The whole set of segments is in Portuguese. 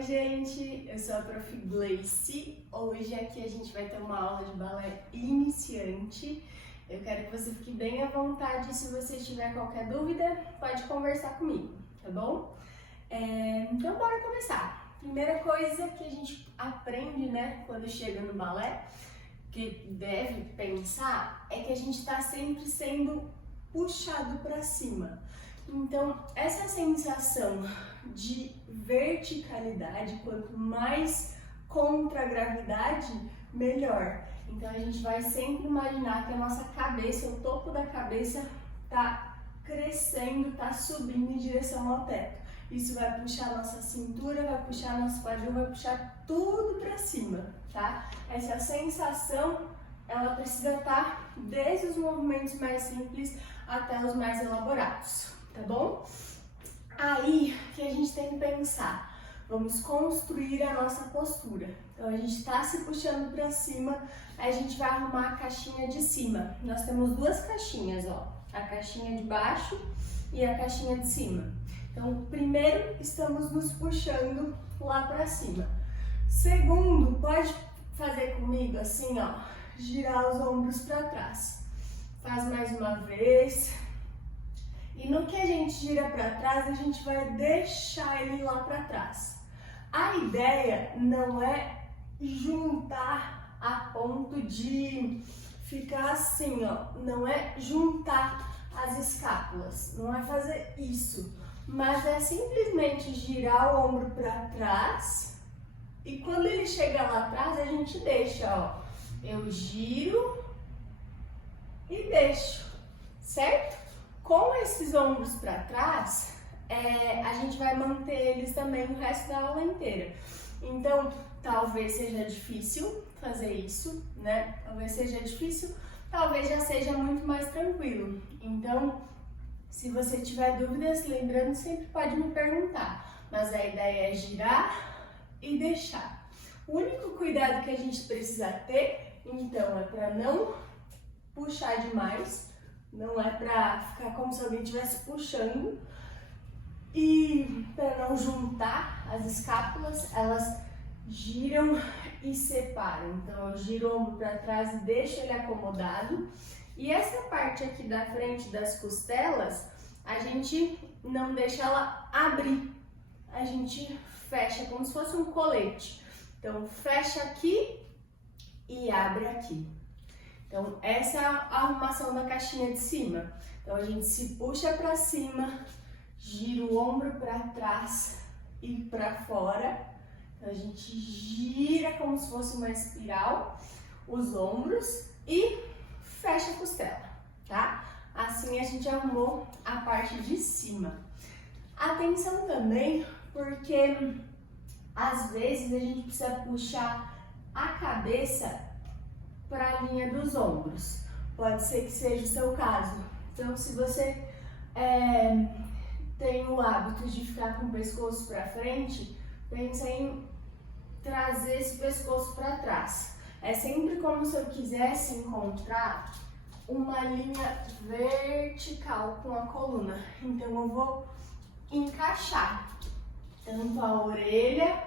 Oi gente, eu sou a Prof. Gleice. Hoje aqui a gente vai ter uma aula de balé iniciante. Eu quero que você fique bem à vontade. Se você tiver qualquer dúvida, pode conversar comigo, tá bom? Então bora começar. Primeira coisa que a gente aprende, né, quando chega no balé, que deve pensar, é que a gente está sempre sendo puxado para cima. Então, essa sensação de verticalidade, quanto mais contra a gravidade, melhor. Então, a gente vai sempre imaginar que a nossa cabeça, o topo da cabeça, está crescendo, está subindo em direção ao teto. Isso vai puxar nossa cintura, vai puxar nosso quadril, vai puxar tudo para cima, tá? Essa sensação, ela precisa estar desde os movimentos mais simples até os mais elaborados, tá bom? Aí que a gente tem que pensar, vamos construir a nossa postura. Então a gente está se puxando para cima, aí a gente vai arrumar a caixinha de cima. Nós temos duas caixinhas, ó, a caixinha de baixo e a caixinha de cima. Então, primeiro estamos nos puxando lá para cima. Segundo, pode fazer comigo assim, ó, girar os ombros para trás. Faz mais uma vez. E no que a gente gira para trás, a gente vai deixar ele lá para trás. A ideia não é juntar a ponto de ficar assim, ó. Não é juntar as escápulas, não é fazer isso. Mas é simplesmente girar o ombro para trás. E quando ele chega lá atrás, a gente deixa, ó. Eu giro e deixo, certo? Com esses ombros para trás, a gente vai manter eles também o resto da aula inteira. Então, talvez seja difícil fazer isso, né? Talvez seja difícil, talvez já seja muito mais tranquilo. Então, se você tiver dúvidas, lembrando, sempre pode me perguntar. Mas a ideia é girar e deixar. O único cuidado que a gente precisa ter, então, é para não puxar demais. Não é pra ficar como se alguém estivesse puxando. E para não juntar as escápulas, elas giram e separam. Então eu giro o ombro para trás e deixo ele acomodado. E essa parte aqui da frente das costelas, a gente não deixa ela abrir. A gente fecha como se fosse um colete. Então fecha aqui e abre aqui. Então, essa é a arrumação da caixinha de cima. Então, a gente se puxa para cima, gira o ombro para trás e para fora. Então, a gente gira como se fosse uma espiral, os ombros e fecha a costela, tá? Assim, a gente arrumou a parte de cima. Atenção também, porque às vezes a gente precisa puxar a cabeça para a linha dos ombros. Pode ser que seja o seu caso. Então, se você tem o hábito de ficar com o pescoço para frente, pensa em trazer esse pescoço para trás. É sempre como se eu quisesse encontrar uma linha vertical com a coluna. Então, eu vou encaixar tanto a orelha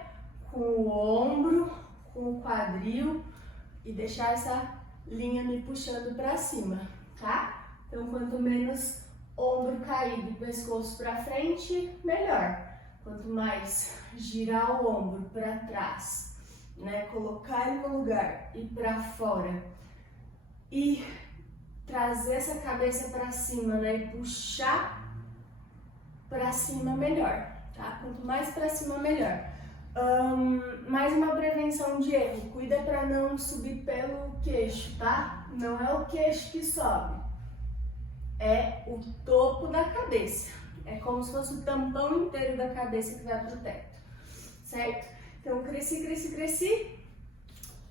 com o ombro, com o quadril, e deixar essa linha me puxando para cima, tá? Então, quanto menos ombro caído e pescoço para frente, melhor. Quanto mais girar o ombro para trás, né? Colocar ele no lugar e para fora. E trazer essa cabeça para cima, né? E puxar para cima, melhor, tá? Quanto mais para cima, melhor. Mais uma prevenção de erro, cuida para não subir pelo queixo, tá? Não é o queixo que sobe, é o topo da cabeça. É como se fosse o tampão inteiro da cabeça que vai pro teto, certo? Então, cresci.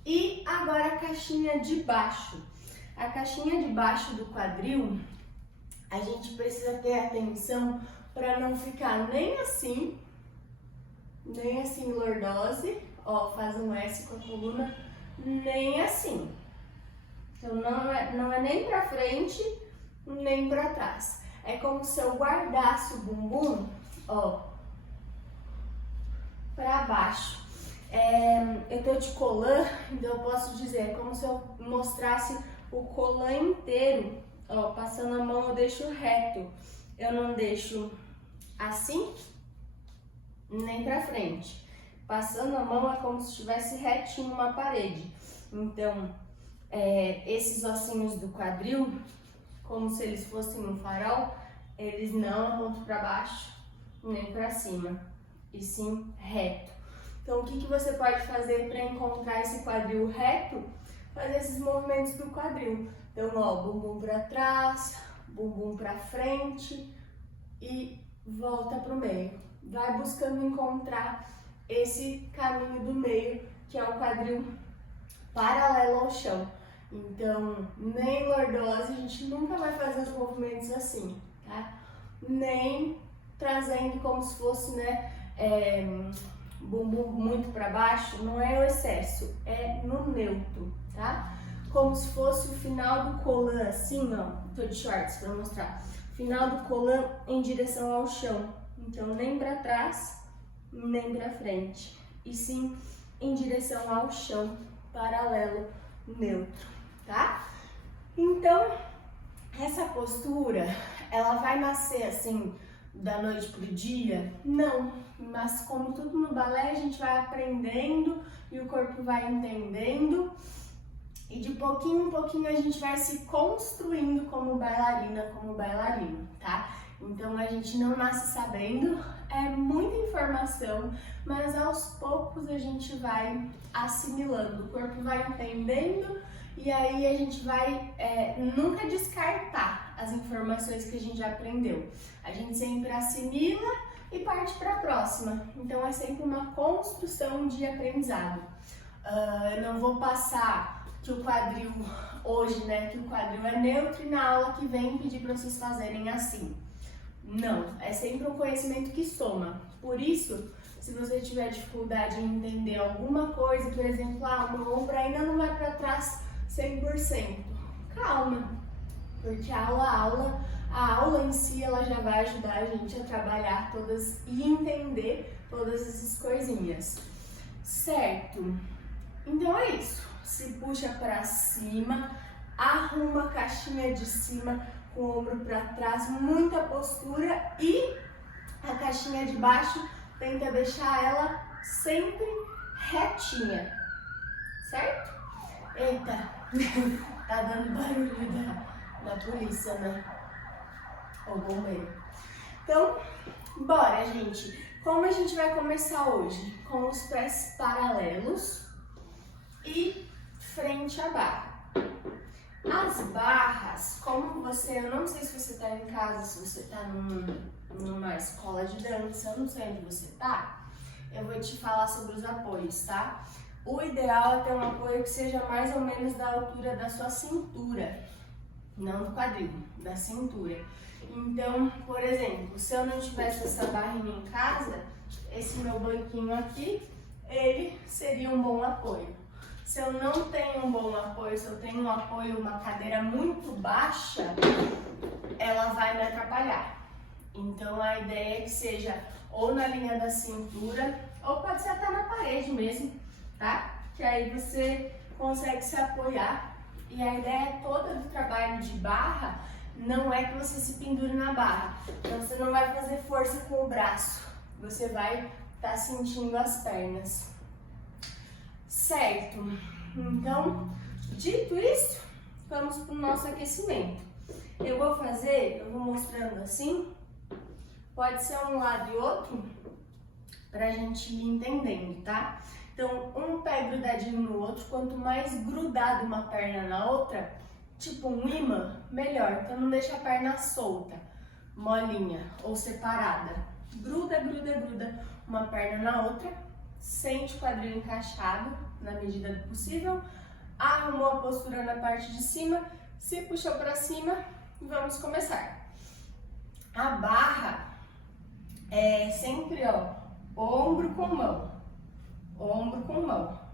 E agora a caixinha de baixo. A caixinha de baixo do quadril, a gente precisa ter atenção para não ficar nem assim lordose, ó, faz um S com a coluna, nem assim. Então não é nem pra frente, nem pra trás. É como se eu guardasse o bumbum, ó, para baixo. Eu tô de colã, então eu posso dizer, é como se eu mostrasse o colã inteiro. Ó, passando a mão eu deixo reto, eu não deixo assim, nem pra frente. Passando a mão é como se estivesse retinho uma parede. Então, esses ossinhos do quadril, como se eles fossem um farol, eles não apontam para baixo nem para cima, e sim reto. Então, o que você pode fazer para encontrar esse quadril reto? Fazer esses movimentos do quadril. Então, ó, bumbum para trás, bumbum para frente e volta para o meio. Vai buscando encontrar esse caminho do meio, que é o quadril paralelo ao chão. Então, nem lordose, a gente nunca vai fazer os movimentos assim, tá? Nem trazendo como se fosse, né, bumbum muito para baixo, não é o excesso, é no neutro, tá? Como se fosse o final do colã, assim, ó, tô de shorts para mostrar. Final do colã em direção ao chão. Então, nem para trás, nem para frente, e sim em direção ao chão, paralelo, neutro, tá? Então, essa postura, ela vai nascer assim da noite pro dia? Não, mas como tudo no balé, a gente vai aprendendo e o corpo vai entendendo, e de pouquinho em pouquinho a gente vai se construindo como bailarina, como bailarino, tá? Então a gente não nasce sabendo, é muita informação, mas aos poucos a gente vai assimilando, o corpo vai entendendo, e aí a gente vai nunca descartar as informações que a gente já aprendeu. A gente sempre assimila e parte para a próxima. Então é sempre uma construção de aprendizado. Eu não vou passar que o quadril hoje, né, que o quadril é neutro e na aula que vem pedir para vocês fazerem assim. Não, é sempre um conhecimento que soma. Por isso, se você tiver dificuldade em entender alguma coisa, por exemplo, o meu ombro ainda não vai para trás 100%. Calma, porque a aula em si, ela já vai ajudar a gente a trabalhar todas e entender todas essas coisinhas, certo? Então é isso, se puxa para cima, arruma a caixinha de cima com o ombro para trás, muita postura, e a caixinha de baixo tenta deixar ela sempre retinha, certo? Eita, tá dando barulho da polícia, né? Ou bombeiro. Então, bora, gente. Como a gente vai começar hoje? Com os pés paralelos e frente à barra. As barras, como você, eu não sei se você tá em casa, se você tá numa escola de dança, eu não sei onde você tá, eu vou te falar sobre os apoios, tá? O ideal é ter um apoio que seja mais ou menos da altura da sua cintura, não do quadril, da cintura. Então, por exemplo, se eu não tivesse essa barrinha em casa, esse meu banquinho aqui, ele seria um bom apoio. Se eu não tenho um bom apoio, se eu tenho um apoio, uma cadeira muito baixa, ela vai me atrapalhar. Então a ideia é que seja ou na linha da cintura, ou pode ser até na parede mesmo, tá? Que aí você consegue se apoiar. E a ideia toda do trabalho de barra não é que você se pendure na barra. Então você não vai fazer força com o braço, você vai estar sentindo as pernas. Certo, então, dito isso, vamos para o nosso aquecimento. Eu vou mostrando assim, pode ser um lado e outro, para a gente ir entendendo, tá? Então, um pé grudadinho no outro, quanto mais grudado uma perna na outra, tipo um imã, melhor. Então, não deixa a perna solta, molinha ou separada. Gruda, gruda, gruda uma perna na outra. Sente o quadril encaixado na medida do possível, arrumou a postura na parte de cima, se puxou para cima, vamos começar. A barra é sempre, ó, ombro com mão,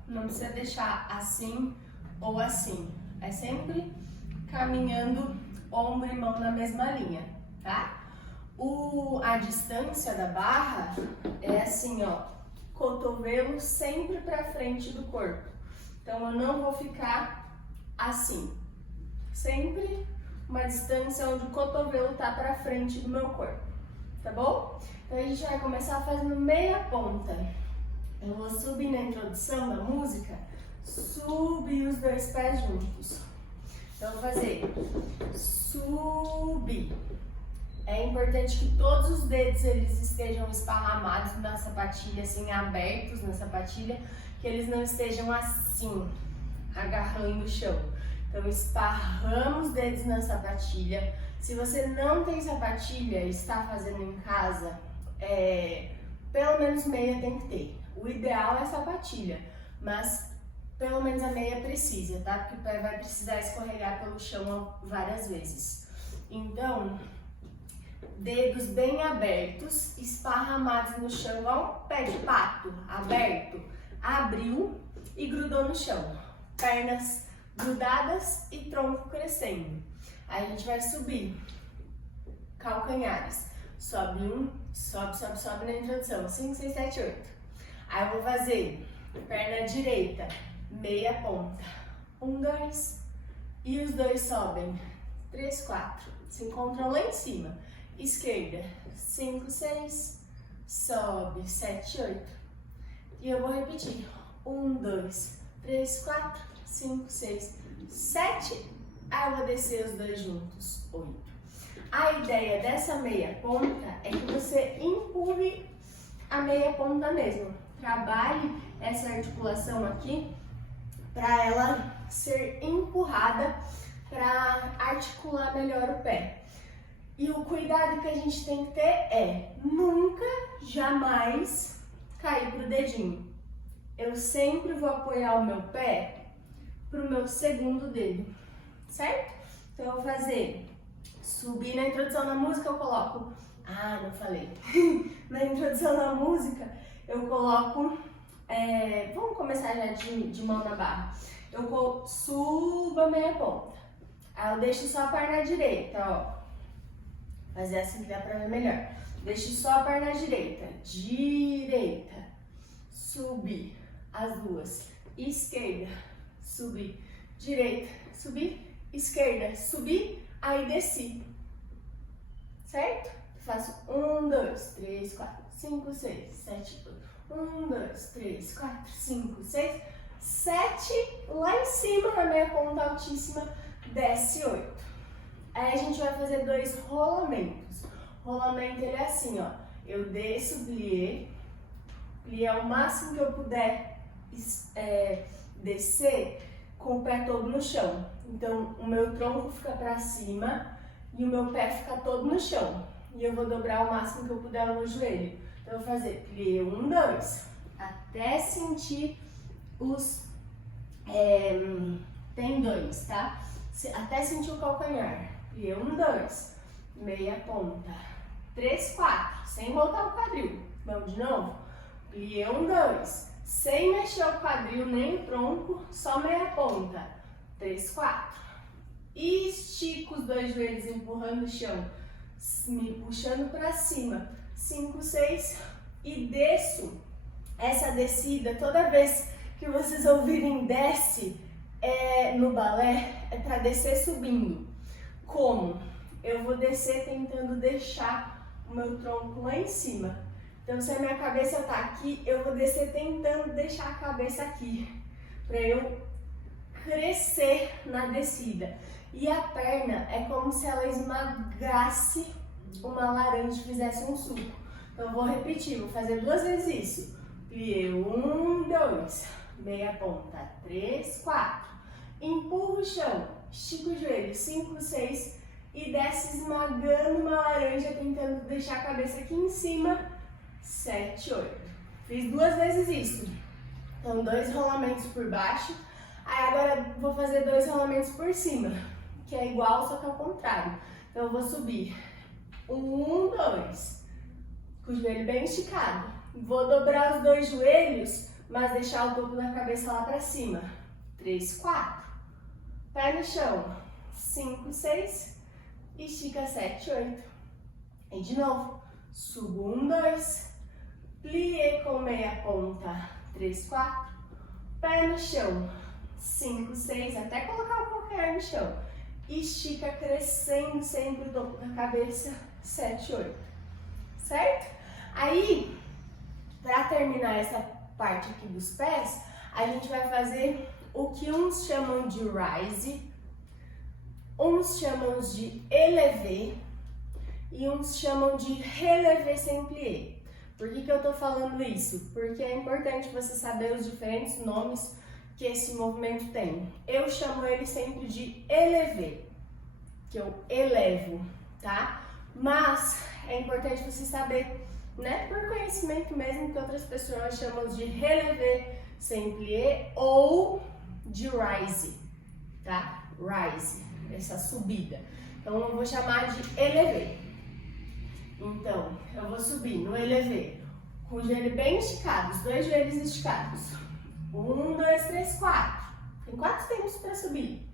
não precisa deixar assim ou assim, é sempre caminhando ombro e mão na mesma linha, tá? A distância da barra é assim, ó, cotovelo sempre para frente do corpo. Então eu não vou ficar assim. Sempre uma distância onde o cotovelo tá para frente do meu corpo, tá bom? Então a gente vai começar fazendo meia ponta. Eu vou subir na introdução da música, subir os dois pés juntos. Então eu vou fazer subir. É importante que todos os dedos eles estejam esparramados na sapatilha, assim, abertos na sapatilha, que eles não estejam assim, agarrando o chão. Então esparramos os dedos na sapatilha. Se você não tem sapatilha e está fazendo em casa, pelo menos meia tem que ter. O ideal é sapatilha, mas pelo menos a meia precisa, tá? Porque o pé vai precisar escorregar pelo chão várias vezes. Então, dedos bem abertos, esparramados no chão, igual um pé de pato, aberto, abriu e grudou no chão. Pernas grudadas e tronco crescendo. Aí a gente vai subir, calcanhares. Sobe um, sobe, sobe, sobe na introdução. 5, 6, 7, 8. Aí eu vou fazer perna direita, meia ponta. 1, 2. E os dois sobem. 3, 4. Se encontram lá em cima. Esquerda, 5, 6. Sobe, 7, 8. E eu vou repetir. 1, 2, 3, 4, 5, 6, 7. Aí eu vou descer os dois juntos. 8. A ideia dessa meia ponta é que você empurre a meia ponta mesmo. Trabalhe essa articulação aqui para ela ser empurrada para articular melhor o pé. E o cuidado que a gente tem que ter é nunca, jamais cair pro dedinho. Eu sempre vou apoiar o meu pé pro meu segundo dedo, certo? Então eu vou fazer, subir na introdução da música eu coloco, não falei, na introdução da música eu coloco, vamos começar já de mão na barra, eu subo a meia ponta, aí eu deixo só a perna direita, ó, fazer assim que dá pra ver melhor, deixo só a perna direita, subir, as duas, esquerda, subir, direita, subir, esquerda, subir, aí desci, certo? Faço 1, 2, 3, 4, 5, 6, 7, 8. 1, 2, 3, 4, 5, 6, 7. Lá em cima, na minha ponta altíssima, desce 8. Aí a gente vai fazer 2 rolamentos. Rolamento ele é assim, ó. Eu desço, plié é o máximo que eu puder descer com o pé todo no chão. Então, o meu tronco fica pra cima e o meu pé fica todo no chão. E eu vou dobrar o máximo que eu puder no joelho. Então, eu vou fazer plié 1, 2, até sentir os tendões, tá? Até sentir o calcanhar. Plié 1, 2, meia ponta. 3, 4, sem voltar o quadril. Vamos de novo? Plié 1, 2, sem mexer o quadril nem o tronco, só meia ponta. 3, 4. Estico os dois joelhos empurrando o chão, me puxando para cima. 5, 6 e desço. Essa descida, toda vez que vocês ouvirem desce no balé, é para descer subindo. Como? Eu vou descer tentando deixar o meu tronco lá em cima. Então, se a minha cabeça tá aqui, eu vou descer tentando deixar a cabeça aqui, para eu crescer na descida. E a perna é como se ela esmagasse uma laranja e fizesse um suco. Então, eu vou repetir, vou fazer 2 vezes isso. Plié 1, 2, meia ponta, 3, 4. Empurra o chão, estica o joelho, 5, 6 e desce esmagando uma laranja, tentando deixar a cabeça aqui em cima. 7, 8. Fiz 2 vezes isso. Então, 2 rolamentos por baixo. Aí agora vou fazer 2 rolamentos por cima, que é igual, só que ao contrário. Então, eu vou subir. 1, 2. Com o joelho bem esticado. Vou dobrar os 2 joelhos, mas deixar o topo da cabeça lá pra cima. 3, 4. Pé no chão. 5, 6. Estica 7, 8. E de novo. Subo 1, 2. plié com meia ponta, 3, 4, pé no chão, 5, 6, até colocar o calcanhar no chão. Estica crescendo sempre o topo da cabeça, 7, 8, certo? Aí, para terminar essa parte aqui dos pés, a gente vai fazer o que uns chamam de rise, uns chamam de élevé e uns chamam de relevé sem plié. Por que eu tô falando isso? Porque é importante você saber os diferentes nomes que esse movimento tem. Eu chamo ele sempre de élevé, que eu elevo, tá? Mas é importante você saber, né, por conhecimento mesmo, que outras pessoas chamam de relevé sem plié ou de rise, tá? Rise, essa subida. Então eu vou chamar de élevé. Então, eu vou subir no élevé com o joelho bem esticado, os dois joelhos esticados. 1, 2, 3, 4. Tem 4 tempos para subir.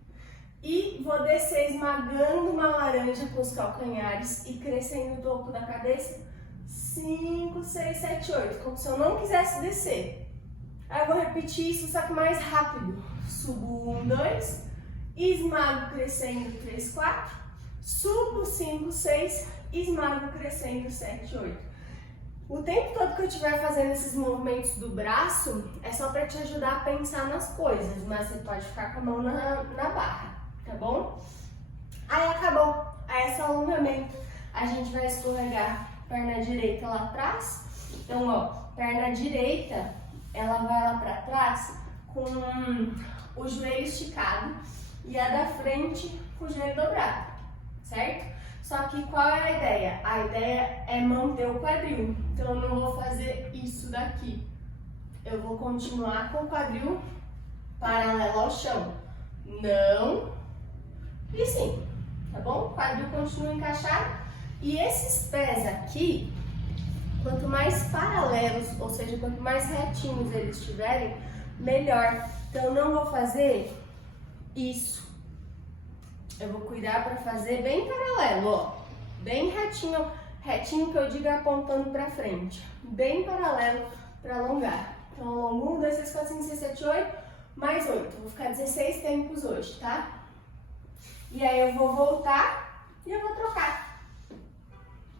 E vou descer esmagando uma laranja com os calcanhares e crescendo o topo da cabeça. 5, 6, 7, 8. Como se eu não quisesse descer. Aí eu vou repetir isso, só que mais rápido. Subo 1, 2. Esmago crescendo 3, 4. Subo 5, 6. Esmago crescendo 7, 8. O tempo todo que eu estiver fazendo esses movimentos do braço é só para te ajudar a pensar nas coisas, mas você pode ficar com a mão na barra, tá bom? Aí acabou, aí é só alongamento. A gente vai escorregar perna direita lá atrás. Então, ó, perna direita, ela vai lá para trás com o joelho esticado e a da frente com o joelho dobrado, certo? Só que qual é a ideia? A ideia é manter o quadril. Então eu não vou fazer isso daqui. Eu vou continuar com o quadril paralelo ao chão. Não e sim, tá bom? O quadril continua encaixado. E esses pés aqui, quanto mais paralelos, ou seja, quanto mais retinhos eles estiverem, melhor. Então eu não vou fazer isso. Eu vou cuidar para fazer bem paralelo, ó. Bem retinho, retinho que eu digo apontando para frente. Bem paralelo para alongar. Então, alongo 1, 2, 3, 4, 5, 6, 7, 8, mais 8. Vou ficar 16 tempos hoje, tá? E aí eu vou voltar e eu vou trocar.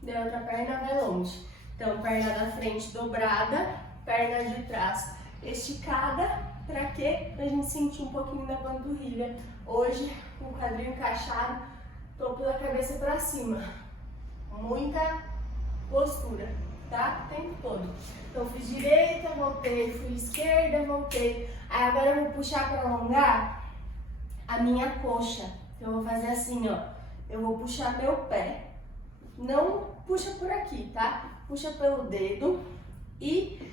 Da outra perna vai longe. Então, perna da frente dobrada, perna de trás esticada. Pra quê? Pra gente sentir um pouquinho da panturrilha. Hoje, com o quadril encaixado, topo da cabeça pra cima. Muita postura, tá? O tempo todo. Então, fiz direita, voltei, fui esquerda, voltei. Aí agora eu vou puxar pra alongar a minha coxa. Então, eu vou fazer assim, ó. Eu vou puxar meu pé. Não puxa por aqui, tá? Puxa pelo dedo e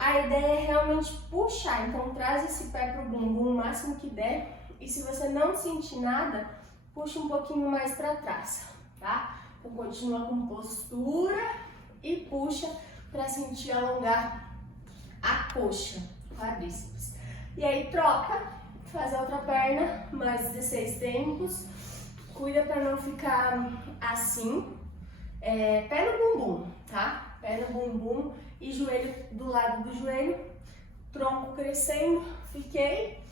a ideia é realmente puxar. Então, traz esse pé pro bumbum o máximo que der. E se você não sentir nada, puxa um pouquinho mais para trás, tá? Então, continua com postura e puxa para sentir alongar a coxa, quadríceps. E aí, troca, faz a outra perna, mais 16 tempos. Cuida para não ficar assim. Pé no bumbum, tá? Pé no bumbum e joelho do lado do joelho. Tronco crescendo, fiquei.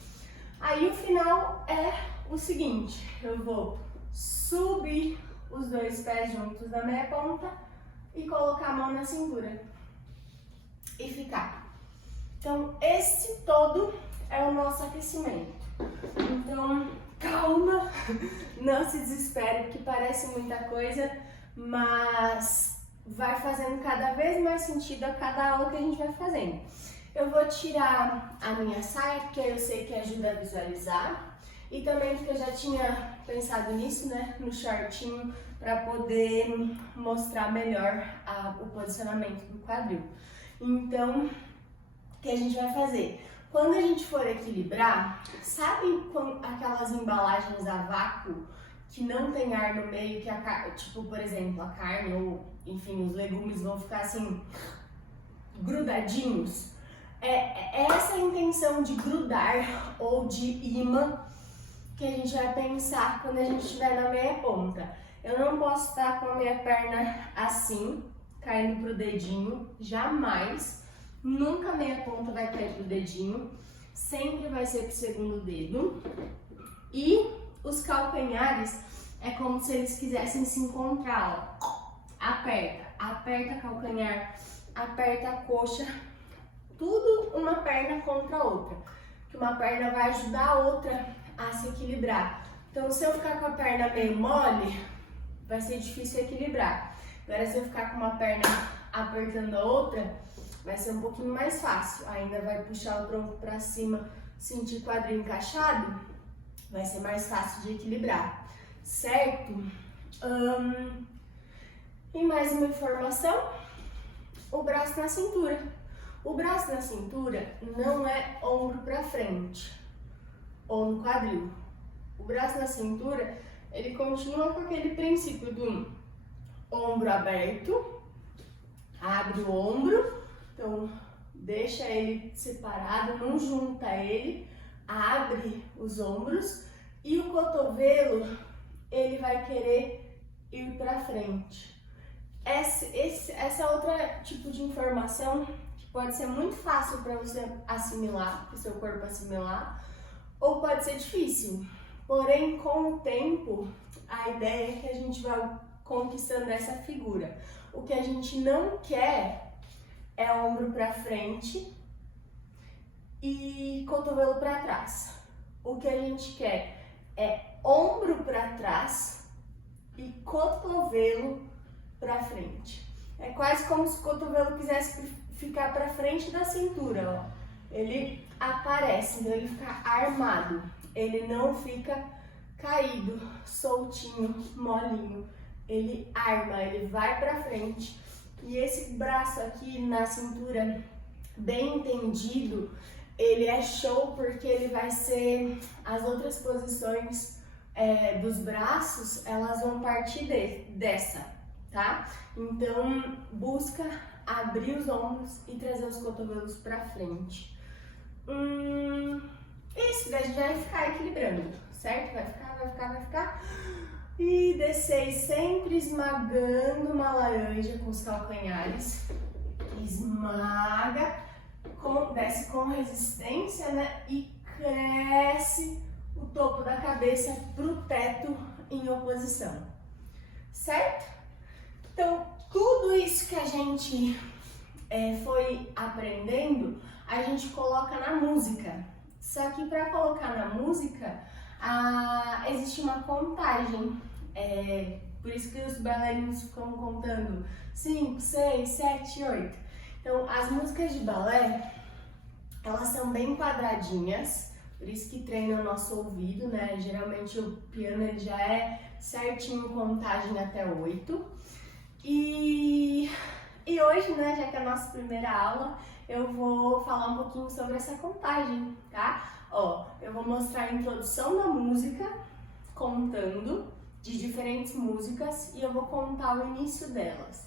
Aí o final é o seguinte, eu vou subir os dois pés juntos na meia ponta e colocar a mão na cintura e ficar. Então esse todo é o nosso aquecimento. Então calma, não se desespere porque parece muita coisa, mas vai fazendo cada vez mais sentido a cada aula que a gente vai fazendo. Eu vou tirar a minha saia, porque eu sei que ajuda a visualizar. E também porque eu já tinha pensado nisso, né? No shortinho, para poder mostrar melhor o posicionamento do quadril. Então, o que a gente vai fazer? Quando a gente for equilibrar, sabe aquelas embalagens a vácuo que não tem ar no meio, que tipo, por exemplo, a carne ou, enfim, os legumes vão ficar assim, grudadinhos? É essa a intenção de grudar ou de imã que a gente vai pensar quando a gente estiver na meia ponta. Eu não posso estar com a minha perna assim, caindo pro dedinho, jamais. Nunca meia ponta vai cair pro dedinho, sempre vai ser pro segundo dedo. E os calcanhares é como se eles quisessem se encontrar, ó. Aperta, aperta calcanhar, aperta a coxa, tudo uma perna contra a outra. Que uma perna vai ajudar a outra a se equilibrar. Então, se eu ficar com a perna meio mole, vai ser difícil equilibrar. Agora, se eu ficar com uma perna apertando a outra, vai ser um pouquinho mais fácil. Ainda vai puxar o tronco para cima, sentir o quadril encaixado, vai ser mais fácil de equilibrar, certo? E mais uma informação, o braço na cintura. O braço na cintura não é ombro para frente ou no quadril. O braço na cintura, ele continua com aquele princípio do ombro aberto, abre o ombro, então deixa ele separado, não junta ele, abre os ombros e o cotovelo, ele vai querer ir para frente. Essa é outra tipo de informação que pode ser muito fácil para você assimilar, para o seu corpo assimilar, ou pode ser difícil. Porém, com o tempo, a ideia é que a gente vai conquistando essa figura. O que a gente não quer é ombro para frente e cotovelo para trás. O que a gente quer é ombro para trás e cotovelo para frente. É quase como se o cotovelo quisesse ficar para frente da cintura, ó. Ele aparece, então ele fica armado. Ele não fica caído, soltinho, molinho. Ele arma, ele vai para frente. E esse braço aqui na cintura, bem entendido, ele é show porque ele vai ser, as outras posições dos braços, elas vão partir dessa, tá? Então, busca abrir os ombros e trazer os cotovelos para frente. Isso, daí a gente vai ficar equilibrando, certo? Vai ficar. E descer sempre esmagando uma laranja com os calcanhares. Esmaga, desce com resistência, né? E cresce o topo da cabeça pro teto em oposição, certo? Então, tudo isso que a gente foi aprendendo, a gente coloca na música. Só que para colocar na música, existe uma contagem. Por isso que os bailarinos ficam contando 5, 6, 7, 8. Então, as músicas de balé, elas são bem quadradinhas, por isso que treina o nosso ouvido, né? Geralmente o piano ele já é certinho, contagem até 8. E hoje, né, já que é a nossa primeira aula, eu vou falar um pouquinho sobre essa contagem, tá? Ó, eu vou mostrar a introdução da música, contando de diferentes músicas, e eu vou contar o início delas.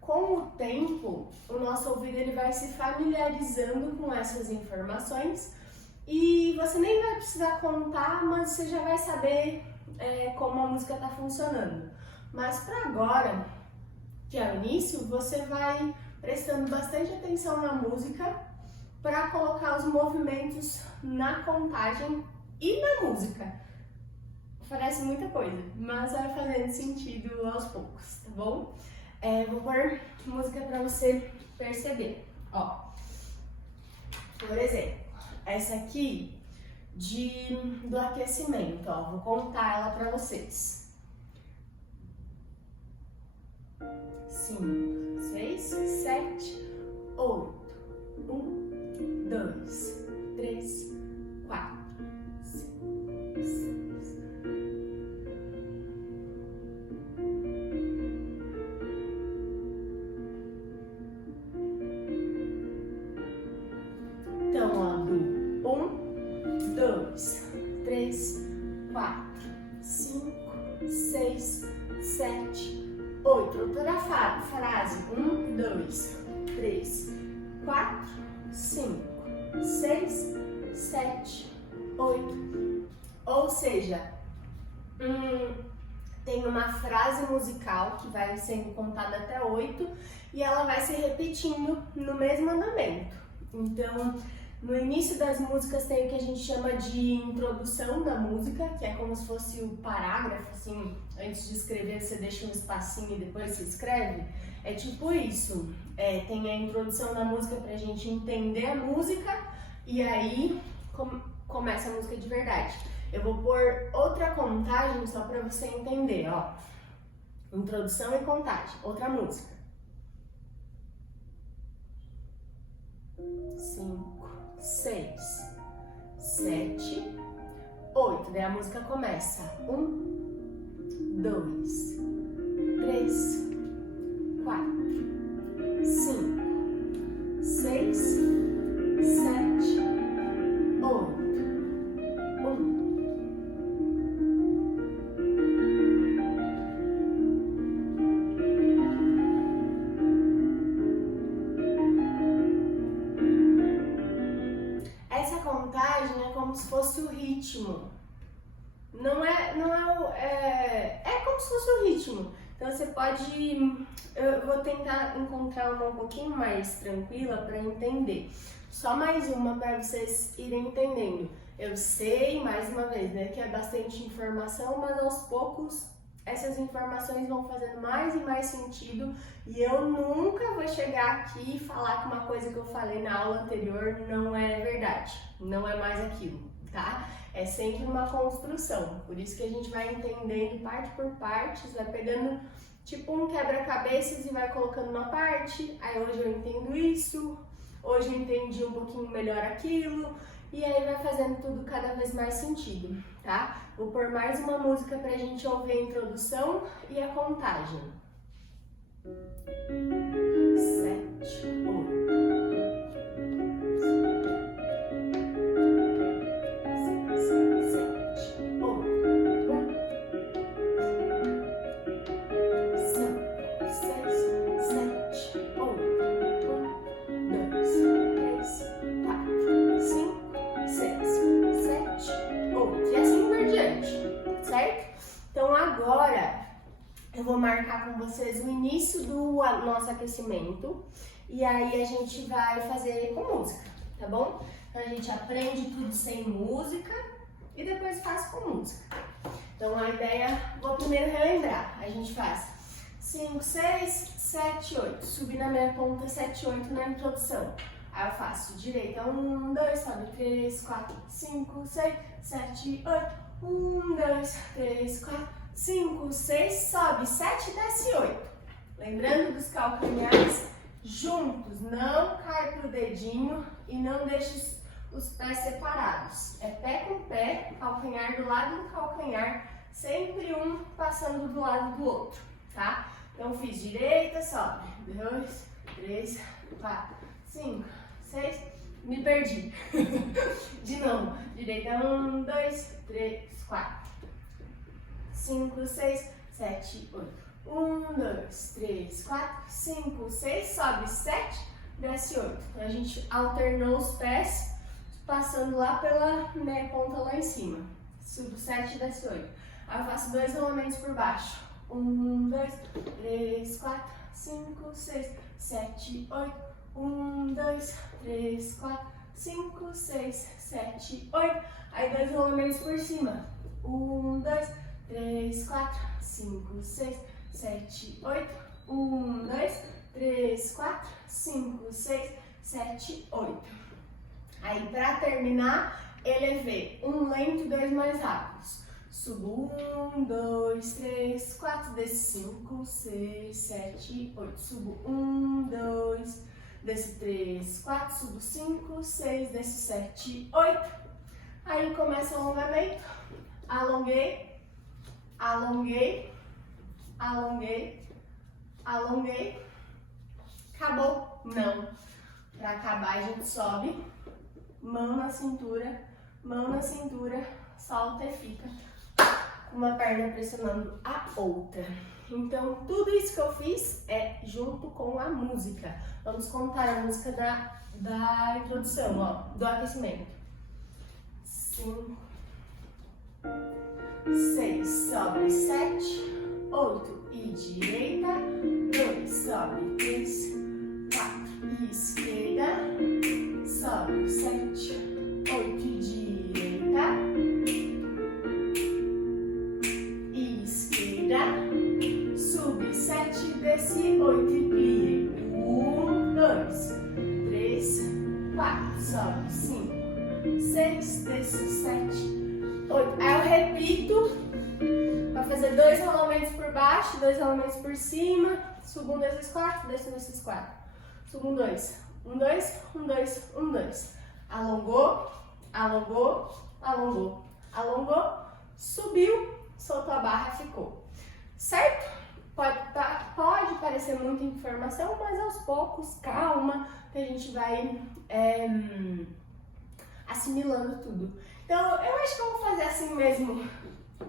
Com o tempo, o nosso ouvido ele vai se familiarizando com essas informações e você nem vai precisar contar, mas você já vai saber como a música está funcionando. Mas para agora, que é o início, você vai prestando bastante atenção na música para colocar os movimentos na contagem e na música. Parece muita coisa, mas vai fazendo sentido aos poucos, tá bom? Vou pôr música para você perceber. Ó, por exemplo, essa aqui do aquecimento, ó, vou contar ela para vocês. 5, 6, 7, 8. 1, 2, 3, 4, 5, 6. Então, ó, do 1, 2, 3, 4, 5, 6, 7, 8. Toda a frase. 1, 2, 3, 4, 5, 6, 7, 8. Ou seja, tem uma frase musical que vai sendo contada até 8 e ela vai se repetindo no mesmo andamento. Então, no início das músicas tem o que a gente chama de introdução da música, que é como se fosse o parágrafo, assim, antes de escrever você deixa um espacinho e depois você escreve. É tipo isso, tem a introdução da música pra gente entender a música e aí começa a música de verdade. Eu vou pôr outra contagem só pra você entender, ó. Introdução e contagem, outra música. 5, 6, 7, 8. Daí a música começa. 1, 2, 3, 4, 5, 6, 7, 8. 1. Essa contagem é como se fosse o ritmo. É como se fosse o ritmo. Então você pode, eu vou tentar encontrar uma um pouquinho mais tranquila para entender. Só mais uma para vocês irem entendendo. Eu sei, mais uma vez, né, que é bastante informação, mas aos poucos essas informações vão fazendo mais e mais sentido e eu nunca vou chegar aqui e falar que uma coisa que eu falei na aula anterior não é verdade, não é mais aquilo, tá? É sempre uma construção, por isso que a gente vai entendendo parte por parte, vai pegando tipo um quebra-cabeças e vai colocando uma parte, aí hoje eu entendo isso, hoje eu entendi um pouquinho melhor aquilo, e aí vai fazendo tudo cada vez mais sentido, tá? Vou pôr mais uma música pra gente ouvir a introdução e a contagem. 7, 8. certo? Então agora eu vou marcar com vocês o início do nosso aquecimento e aí a gente vai fazer com música, tá bom? Então a gente aprende tudo sem música e depois faz com música. Então a ideia, vou primeiro relembrar, a gente faz 5, 6, 7, 8, subir na minha ponta 7, 8 na introdução. Aí eu faço direita 1, 2, sobe 3, 4, 5, 6, 7, 8. 1, 2, 3, 4, 5, 6, sobe 7, desce 8. Lembrando dos calcanhares juntos, não cai pro dedinho e não deixe os pés separados. É pé com pé, calcanhar do lado do calcanhar, sempre um passando do lado do outro, tá? Então fiz direita, sobe 2, 3, 4, 5, 6, me perdi. De novo, direita 1, 2, 3, 4, 5, 6, 7, 8. 1, 2, 3, 4, 5, 6, sobe 7, desce 8. Então a gente alternou os pés, passando lá pela meia ponta lá em cima. Subo 7, desce 8. Aí eu faço 2 rolamentos por baixo. 1, 2, 3, 4, 5, 6, 7, 8. 1, 2, 3, 4, 5, 6, 7, 8. Aí 2 rolamentos por cima. 1, 2, 3, 4, 5, 6, 7, 8. 1, 2, 3, 4, 5, 6, 7, 8. Aí pra terminar, elevei um lento e 2 mais rápidos. Subo 1, 2, 3, 4, desce 5, 6, 7, 8. Subo 1, 2, desce 3, 4, subo 5, 6, desce 7, 8. Aí começa o alongamento. Alonguei, alonguei, alonguei, alonguei. Acabou? Não. Para acabar a gente sobe, mão na cintura, solta e fica com uma perna pressionando a outra. Então, tudo isso que eu fiz é junto com a música. Vamos contar a música da introdução, ó, do aquecimento. 5, 6, sobe 7, 8 e direita, 2, sobe 3, 4 e esquerda, sobe 7, 8 e direita, e esquerda, sube 7, desce 8 e plie, 1, 2, 3, 4, sobe 5, 6, desce 7, 8. Aí eu repito, vai fazer 2 rolamentos por baixo, 2 rolamentos por cima, subo 1, 2, 3, 4, desço 1, 2, 3, 4, subo 1, 2, 1, 2, 1, 2, 1, 2, alongou, alongou, alongou, alongou, subiu, soltou a barra, ficou, certo? Pode parecer muita informação, mas aos poucos, calma, que a gente vai assimilando tudo. Então, eu acho que eu vou fazer assim mesmo,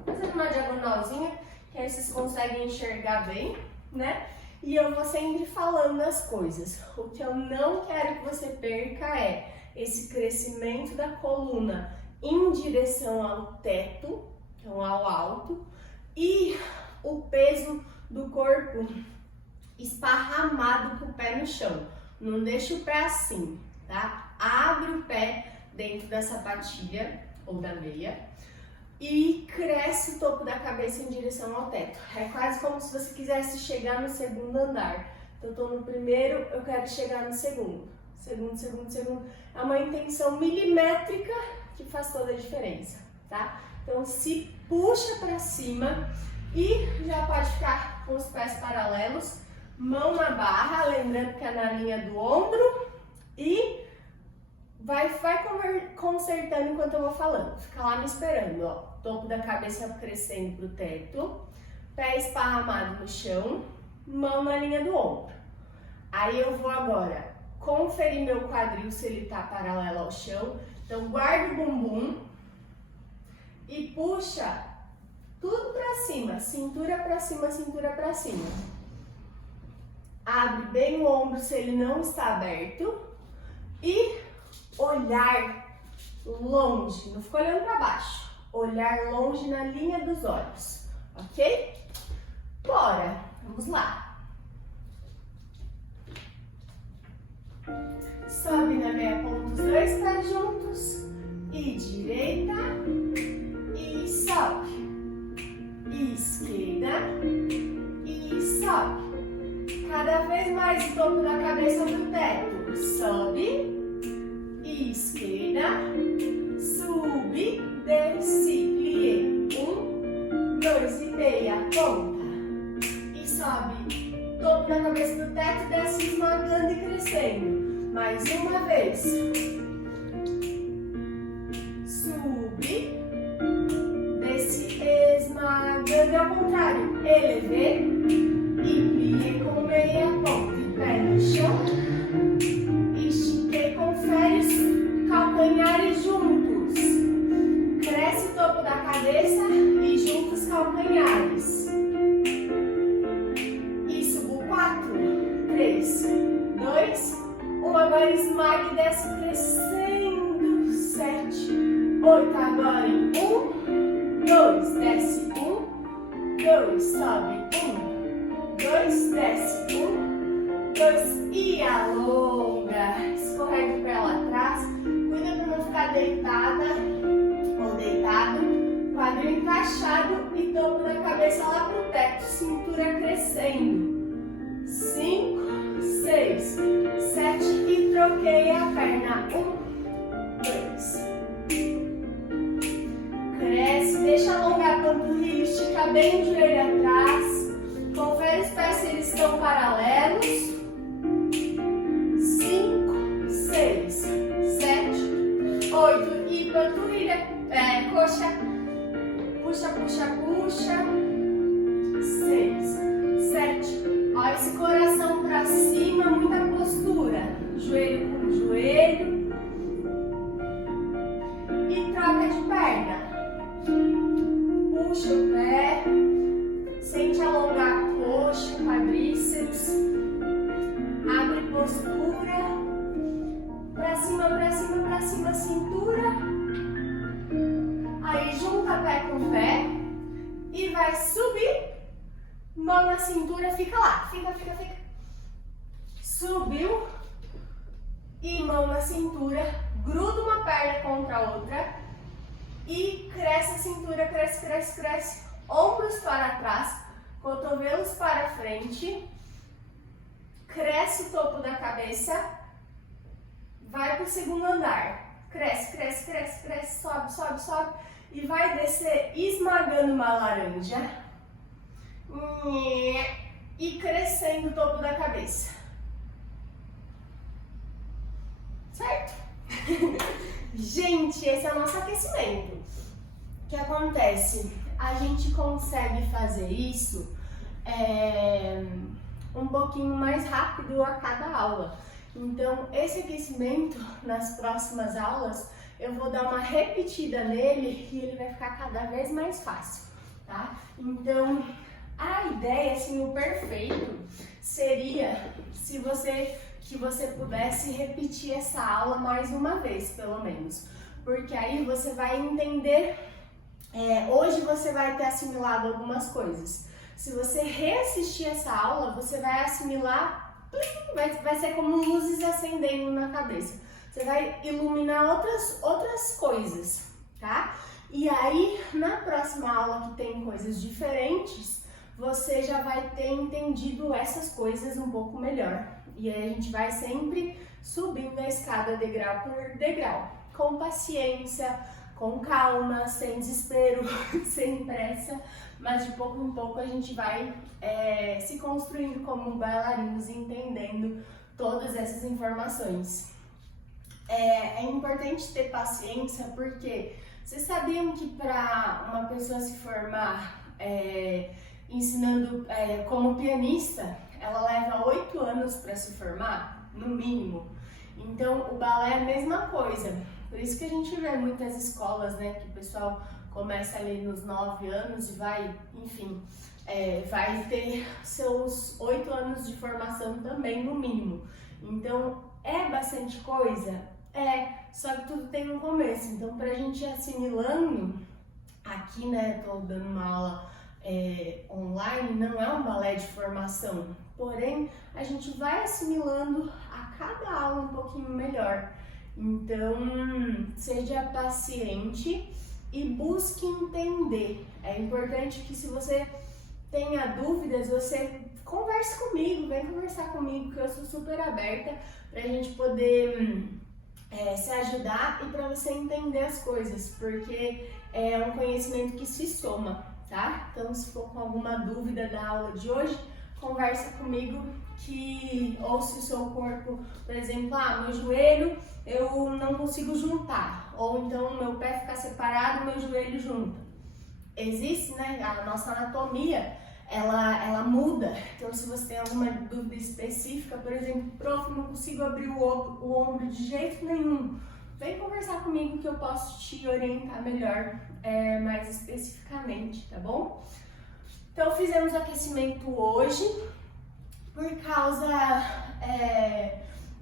fazendo uma diagonalzinha, que aí vocês conseguem enxergar bem, né? E eu vou sempre falando as coisas. O que eu não quero que você perca é esse crescimento da coluna em direção ao teto, então ao alto, e o peso do corpo esparramado com o pé no chão. Não deixa o pé assim, tá? Abre o pé dentro da sapatilha ou da meia e cresce o topo da cabeça em direção ao teto. É quase como se você quisesse chegar no segundo andar. Então, eu tô no primeiro, eu quero chegar no segundo. Segundo, segundo, segundo. É uma intenção milimétrica que faz toda a diferença, tá? Então, se puxa para cima e já pode ficar com os pés paralelos, mão na barra, lembrando que é na linha do ombro, e vai consertando enquanto eu vou falando. Fica lá me esperando, ó. Topo da cabeça crescendo pro teto, pé esparramado no chão, mão na linha do ombro. Aí eu vou agora conferir meu quadril se ele tá paralelo ao chão. Então guarda o bumbum e puxa tudo pra cima, cintura pra cima, cintura pra cima. Abre bem o ombro se ele não está aberto e olhar longe, não fica olhando para baixo, olhar longe na linha dos olhos, ok? Bora, vamos lá. Sobe na meia ponta os dois pés juntos, e direita, e sobe, e esquerda, e sobe. Cada vez mais o topo da cabeça pro teto, sobe, e esquerda, sube, desce, plie, 1, 2 e meia, ponta, e sobe, topo da cabeça do teto, desce esmagando e crescendo, mais uma vez, sube, desce esmagando, ao contrário, elevê, e plie com meia ponta, e pé no chão, estiquei, confere os calcanhares juntos, cresce o topo da cabeça e junta os calcanhares, e subo 4, 3, 2, 1, agora esmague e desce crescendo, 7, 8, agora em 1, 2, desce 1, 2, sobe 1, 2, desce 1, 2 e alonga, escorrega o pé lá atrás, cuida para não ficar deitada ou deitado, quadril encaixado e topo da cabeça lá pro teto, cintura crescendo, 5, 6, 7 e troquei a perna, 1, 2, cresce, deixa alongar a panturrilha, estica bem o joelho atrás, confere os pés se eles estão paralelos, 5, 6, 7, 8 e panturrilha, coxa, puxa, puxa, puxa, 6, 7, ó esse coração pra cima, muita postura, joelho com joelho, e troca de perna, puxa o pé, sente alongar a coxa, quadríceps, abre postura, pra cima, pra cima, pra cima, cintura, aí junta pé com pé, e vai subir, mão na cintura, fica lá, fica. Subiu e mão na cintura, gruda uma perna contra a outra e cresce a cintura, cresce, ombros para trás, cotovelos para frente, cresce o topo da cabeça, vai para o segundo andar, cresce, sobe e vai descer esmagando uma laranja e crescendo o topo da cabeça. Certo? Gente, esse é o nosso aquecimento. O que acontece? A gente consegue fazer isso um pouquinho mais rápido a cada aula. Então, esse aquecimento, nas próximas aulas, eu vou dar uma repetida nele e ele vai ficar cada vez mais fácil, tá? Então, a ideia, assim, o perfeito seria que você pudesse repetir essa aula mais uma vez, pelo menos. Porque aí você vai entender, hoje você vai ter assimilado algumas coisas. Se você reassistir essa aula, você vai assimilar, vai ser como luzes acendendo na cabeça. Você vai iluminar outras coisas, tá? E aí, na próxima aula que tem coisas diferentes, você já vai ter entendido essas coisas um pouco melhor. E aí a gente vai sempre subindo a escada degrau por degrau, com paciência, com calma, sem desespero, sem pressa, mas de pouco em pouco a gente vai se construindo como bailarinos, entendendo todas essas informações. É importante ter paciência porque vocês sabiam que para uma pessoa se formar ensinando como pianista, ela leva 8 anos para se formar, no mínimo. Então, o balé é a mesma coisa. Por isso que a gente vê muitas escolas, né, que o pessoal começa ali nos 9 anos e vai, enfim, vai ter seus 8 anos de formação também, no mínimo. Então, é bastante coisa? Só que tudo tem um começo. Então, pra gente ir assimilando, aqui, né, tô dando uma aula online, não é um balé de formação, porém a gente vai assimilando a cada aula um pouquinho melhor. Então, seja paciente e busque entender. É importante que, se você tenha dúvidas, você converse comigo, vem conversar comigo, que eu sou super aberta pra gente poder se ajudar e pra você entender as coisas, porque é um conhecimento que se soma, tá? Então, se for com alguma dúvida da aula de hoje, conversa comigo, ou se o seu corpo, por exemplo, meu joelho eu não consigo juntar, ou então meu pé fica separado, meu joelho junta. Existe, né, a nossa anatomia, ela muda. Então, se você tem alguma dúvida específica, por exemplo, prof, não consigo abrir o ombro de jeito nenhum, vem conversar comigo que eu posso te orientar melhor, mais especificamente, tá bom? Então, fizemos o aquecimento hoje, por causa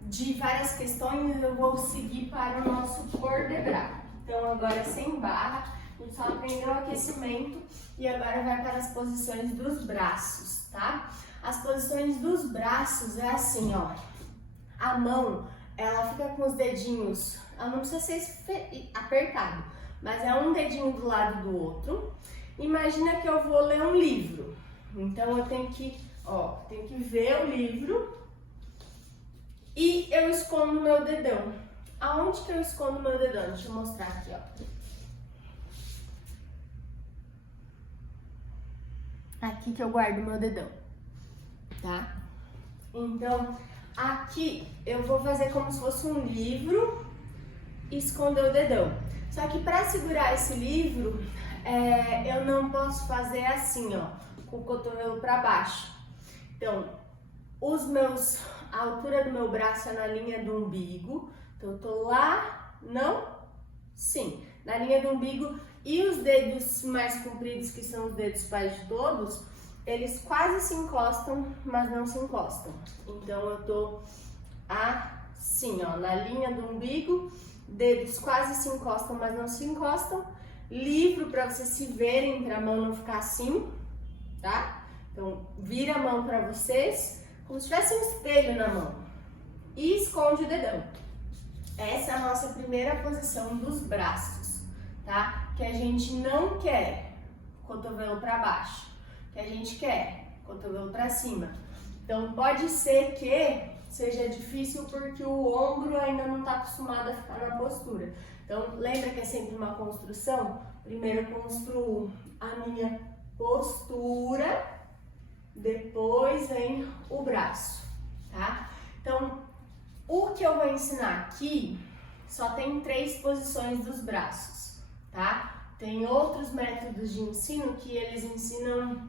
de várias questões, eu vou seguir para o nosso corps de bras. Então, agora sem barra, a gente só aprendeu o aquecimento e agora vai para as posições dos braços, tá? As posições dos braços é assim, ó. A mão, ela fica com os dedinhos, ela não precisa ser apertado, mas é um dedinho do lado do outro. Imagina que eu vou ler um livro, então eu tenho que ver o livro e eu escondo meu dedão. Aonde que eu escondo meu dedão? Deixa eu mostrar aqui, ó. Aqui que eu guardo meu dedão, tá? Então, aqui eu vou fazer como se fosse um livro e esconder o dedão. Só que para segurar esse livro, eu não posso fazer assim, ó, com o cotovelo para baixo. Então, a altura do meu braço é na linha do umbigo. Então, eu tô lá, não? Sim, na linha do umbigo. E os dedos mais compridos, que são os dedos pais de todos, eles quase se encostam, mas não se encostam. Então, eu tô assim, ó, na linha do umbigo, dedos quase se encostam, mas não se encostam. livro para vocês se verem, para a mão não ficar assim, tá? Então, vira a mão para vocês, como se tivesse um espelho na mão. E esconde o dedão. Essa é a nossa primeira posição dos braços, tá? Que a gente não quer cotovelo para baixo, que a gente quer cotovelo para cima. Então, pode ser que seja difícil porque o ombro ainda não está acostumado a ficar na postura. Então, lembra que é sempre uma construção? Primeiro eu construo a minha postura, depois vem o braço, tá? Então, o que eu vou ensinar aqui só tem 3 posições dos braços, tá? Tem outros métodos de ensino que eles ensinam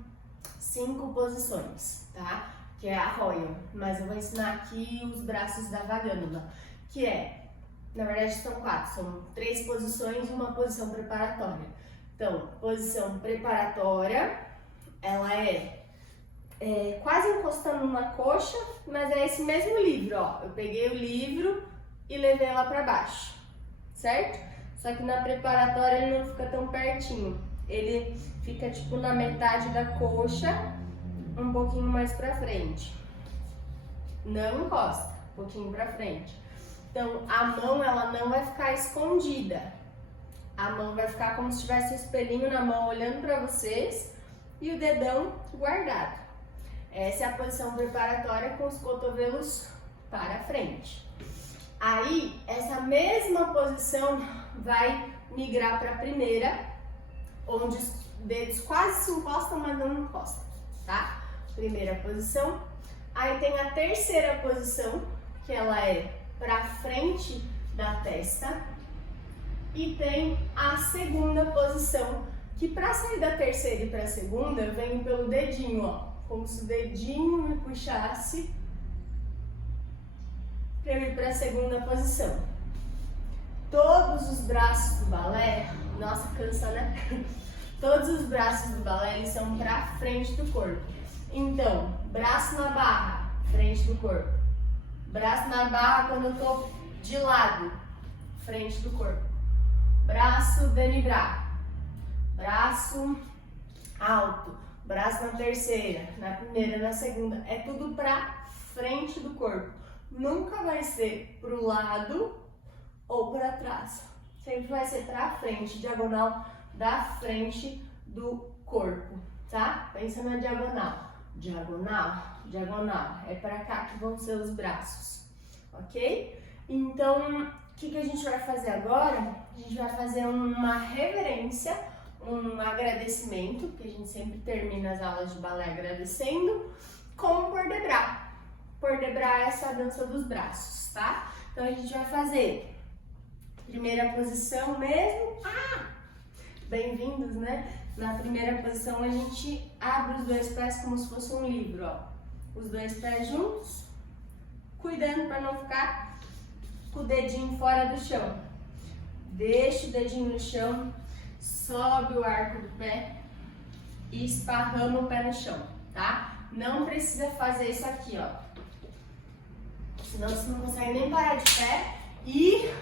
5 posições, tá? Que é a Royal, mas eu vou ensinar aqui os braços da Vagânula, que é, na verdade são 4, são 3 posições e uma posição preparatória. Então, posição preparatória, ela é quase encostando na coxa, mas é esse mesmo livro, ó. Eu peguei o livro e levei lá pra baixo, certo? Só que na preparatória ele não fica tão pertinho, ele fica tipo na metade da coxa, um pouquinho mais pra frente. Não encosta, um pouquinho pra frente. Então, a mão, ela não vai ficar escondida. A mão vai ficar como se tivesse um espelhinho na mão olhando pra vocês e o dedão guardado. Essa é a posição preparatória com os cotovelos para frente. Aí, essa mesma posição vai migrar para a primeira, onde os dedos quase se encostam, mas não encostam, tá? Primeira posição. Aí tem a terceira posição, que ela é para frente da testa. E tem a segunda posição, que para sair da terceira e para a segunda, eu venho pelo dedinho, ó. Como se o dedinho me puxasse para eu ir para a segunda posição. Todos os braços do balé, nossa, cansa, né? Todos os braços do balé, eles são para frente do corpo. Então, braço na barra, frente do corpo. Braço na barra quando eu tô de lado, frente do corpo. Braço demi-bras, braço alto. Braço na terceira, na primeira, na segunda, é tudo pra frente do corpo. Nunca vai ser pro lado ou pra trás. Sempre vai ser pra frente, diagonal da frente do corpo, tá? Pensa na diagonal. Diagonal, diagonal. É pra cá que vão ser os braços, ok? Então, o que a gente vai fazer agora? A gente vai fazer uma reverência, um agradecimento, que a gente sempre termina as aulas de balé agradecendo, com o port de bras. Port de bras é essa dança dos braços, tá? Então a gente vai fazer primeira posição mesmo. Bem-vindos, né? Na primeira posição a gente abre os 2 pés como se fosse um livro, ó. Os 2 pés juntos, cuidando para não ficar com o dedinho fora do chão. Deixa o dedinho no chão. Sobe o arco do pé e esparrama o pé no chão, tá? Não precisa fazer isso aqui, ó. Senão você não consegue nem parar de pé e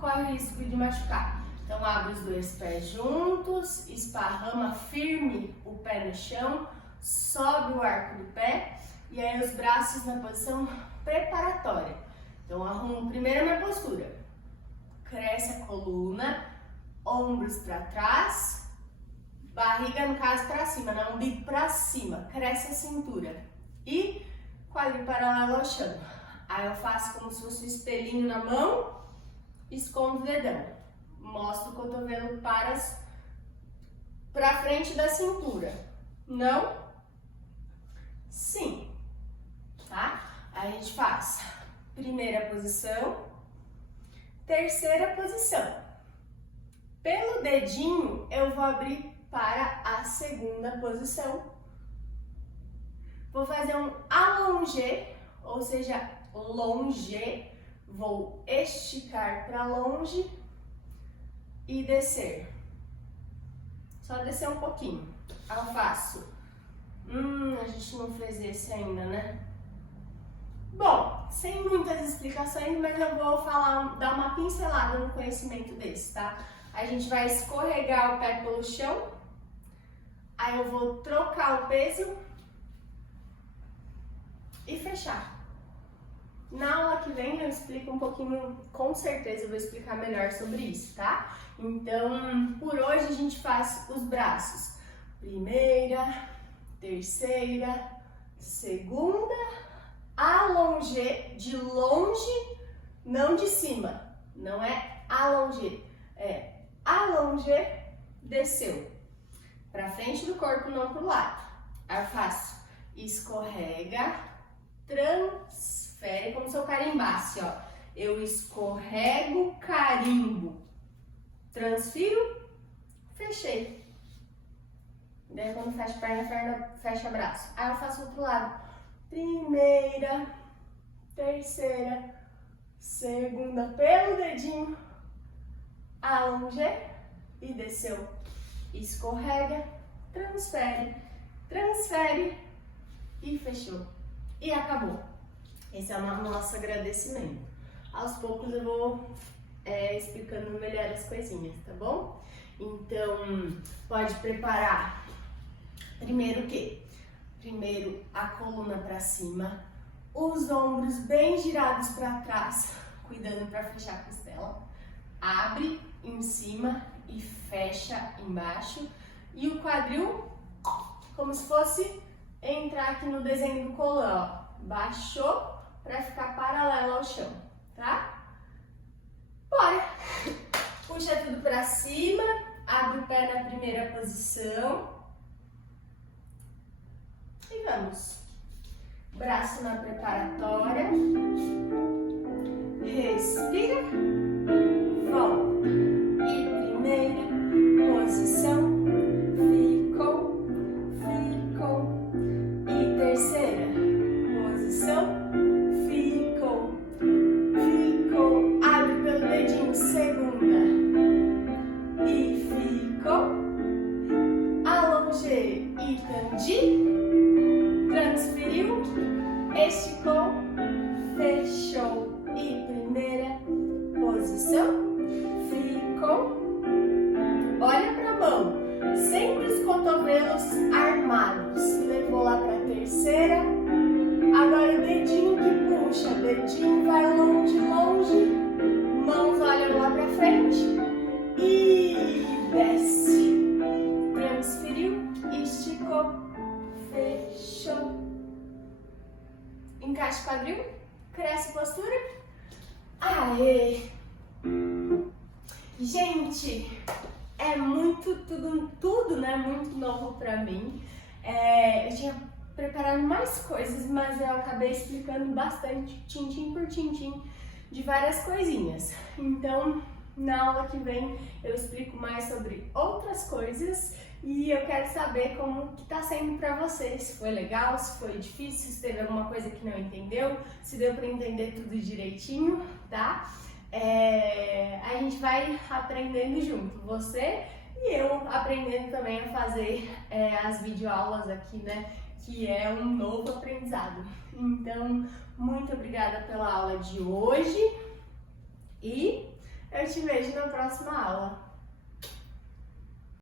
corre o risco de machucar. Então, abre os 2 pés juntos, esparrama firme o pé no chão, sobe o arco do pé e aí os braços na posição preparatória. Então, arrumo primeiro a minha postura. Cresce a coluna, ombros para trás, barriga no caso para cima, né? Umbigo para cima, cresce a cintura e quadril paralelo ao chão. Aí eu faço como se fosse um espelhinho na mão, escondo o dedão, mostro o cotovelo para frente da cintura. Não? Sim, tá? Aí a gente faz primeira posição, terceira posição. Pelo dedinho, eu vou abrir para a segunda posição. Vou fazer um allongé, ou seja, longe. Vou esticar para longe e descer. Só descer um pouquinho. Aí eu faço. A gente não fez esse ainda, né? Bom, sem muitas explicações, mas eu vou dar uma pincelada no conhecimento desse, tá? a gente vai escorregar o pé pelo chão. Aí eu vou trocar o peso e fechar. Na aula que vem eu explico um pouquinho, com certeza eu vou explicar melhor sobre isso, tá? Então, por hoje a gente faz os braços. Primeira, terceira, segunda, allonger, de longe, não de cima. Não é allonger, é allonger, desceu. Pra frente do corpo, não pro lado. Aí eu faço escorrega, transfere, como se eu carimbasse, ó. Eu escorrego, carimbo, transfiro, fechei. Daí quando fecha perna, fecha braço. Aí eu faço o outro lado. Primeira, terceira, segunda pelo dedinho, allonger e desceu. Escorrega, transfere, transfere e fechou. E acabou. Esse é o nosso agradecimento. Aos poucos eu vou explicando melhor as coisinhas, tá bom? Então, pode preparar primeiro o quê? Primeiro a coluna para cima, os ombros bem girados para trás, cuidando para fechar a costela. Abre em cima e fecha embaixo. E o quadril, como se fosse entrar aqui no desenho do colã, ó. Baixou para ficar paralelo ao chão, tá? Bora! Puxa tudo para cima, abre o pé na primeira posição. E vamos. Braço na preparatória. Respira. Volta. E primeira posição. Ficou. Ficou. E terceira posição. Ficou. Ficou. Abre pelo dedinho. Segunda. E ficou. Allonger e tandi. Transferiu, esticou, fechou e primeira posição, ficou. Olha para a mão, sempre os cotovelos armados. Levou lá para a terceira. Agora o dedinho que puxa, dedinho vai longe, longe. Mãos olham lá para frente e desce. Transferiu, esticou, fechou. Encaixa o quadril, cresce a postura. Aê! Gente, é muito, tudo, né? Muito novo pra mim. Eu tinha preparado mais coisas, mas eu acabei explicando bastante, tintim por tintim, de várias coisinhas. Então, na aula que vem, eu explico mais sobre outras coisas. E eu quero saber como que tá sendo pra vocês, se foi legal, se foi difícil, se teve alguma coisa que não entendeu, se deu pra entender tudo direitinho, tá? A gente vai aprendendo junto, você e eu aprendendo também a fazer as videoaulas aqui, né? Que é um novo aprendizado. Então, muito obrigada pela aula de hoje e eu te vejo na próxima aula.